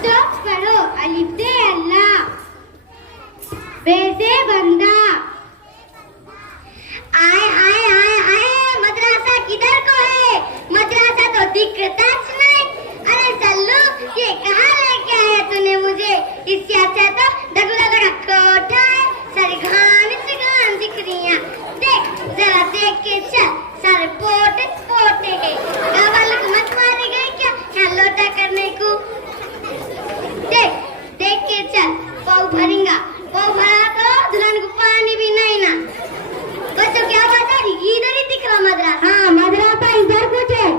बच्चों पढ़ो, अलिफ से अल्लाह, बे से बंदा। आए आए आए आए, मदरसा किधर को है? मदरसा तो दिखता नहीं। अरे सल्लू, ये कहाँ लेके आया तूने मुझे? इससे अच्छा तो दगला दगा कोठा है, सारी घान दिख रही है। देख जरा देख के चल, सारे पोटे पोटे है। गावल को मत मारे गए क्या यहाँ लोटा करने को? देख देख के चल, पाव भरेगा, पाव भरा तो दुल्हन को पानी भी नहीं ना। बच्चों क्या बात है? इधर ही दिख रहा मदरसा। हाँ मदरसा इधर कुछ है।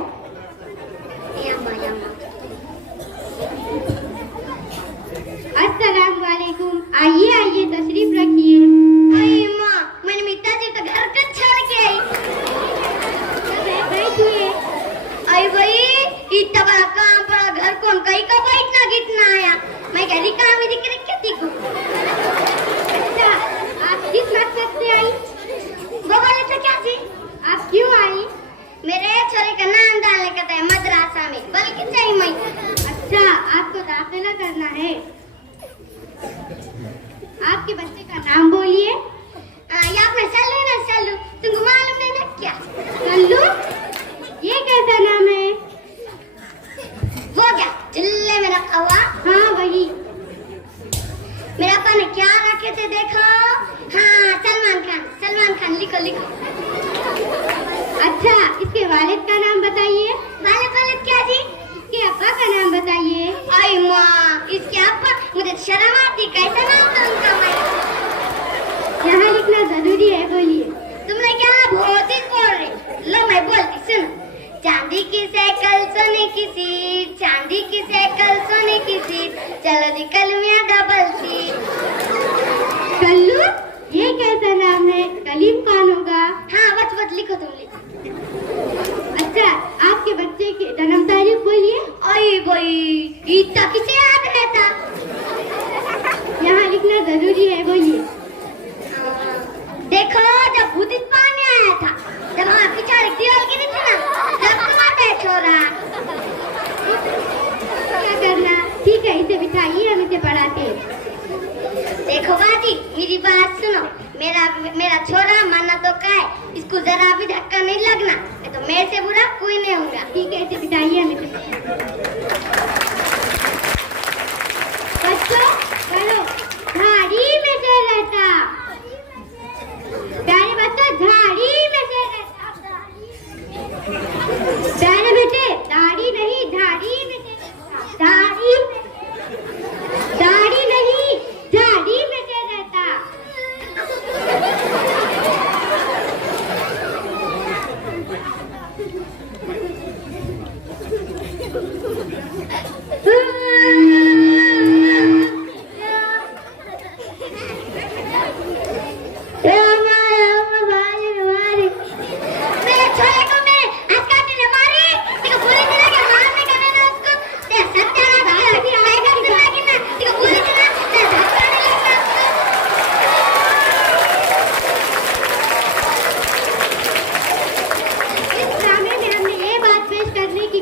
अस्सलाम वालेकुम, आइए आइए तशरीफ रखिए। अरे माँ, मैंने मिता जी तो घर का छोड़ के आई। बैठिए। अरे भाई, इतना बड़ा काम पड़ा, घर कौन कहीं का बैठना कितना आया? मैं कह रही काम ही दिख रही क्या दिखूं? अच्छा, आप किस मकसद से आई? वो बोले तो क्या जी? आप क्यों आई? मेरे छोरे का नाम डालने का था मदरसा में, बल्कि चाहिए मैं। अच्छा, आपको दाखिला करना है। आपके बच्चे का नाम बोलिए। या अपना सल्लू ना सल्लू, तुमको मालूम नहीं ना क्या? सल्लू? ये कैसा नाम है? वो क्या चुल्ले में रखा हुआ? हाँ वही। मेरा पापा ने क्या रखे थे देखो? हाँ सलमान खान लिखो लिखो। अच्छा, इसके वालिद का नाम बताइए। वालिद क्या जी? इसके अब्बा का नाम बताइए। आई माँ, इसके अब्बा, मुझे शर्म आती, कैसा नाम था उनका? यहाँ लिखना जरूरी है, बोलिए। तुमने क्या बहुत ही बोल रहे? लो मैं बोलती सुनो। चांदी की साइकिल सोने की सीट, चांदी की साइकिल सोने की सीट, चलो जी कलमिया डबल सीट। कल्लू, ये कैसा नाम है? कलीम खान होगा। हाँ बच लिखो तुम लिखो। अच्छा, आपके बच्चे की जन्म तारीख बोलिए। अरे भाई, इतना किसे याद रहता? यहाँ लिखना जरूरी है, बोलिए। देखो, जब भूतित पानी आया था, जब हमारे पिछाड़ी दीवार गिरी थी ना, जब तुम्हारे छोरा क्या करना? ठीक है, इसे बिठाइए, हम इसे पढ़ाते हैं। देखो बाजी, मेरी बात सुनो। मेरा छोरा माना तो क्या है, इसको जरा भी धक्का नहीं लगना, तो मेरे से बुरा कोई नहीं होगा। ठीक है, इसे बिठाइए, हम इसे। बच्चों पढ़ो, झाड़ी में से रहता। प्यारे बच्चों, झाड़ी में से रहता। प्यारे बेटे, दाढ़ी नहीं, झाड़ी में से रहता। दाढ़ी नहीं, झाड़ी में से रहता।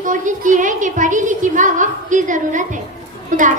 कोशिश की है कि पढ़ी लिखी माँ वक्त की जरूरत है। खुदा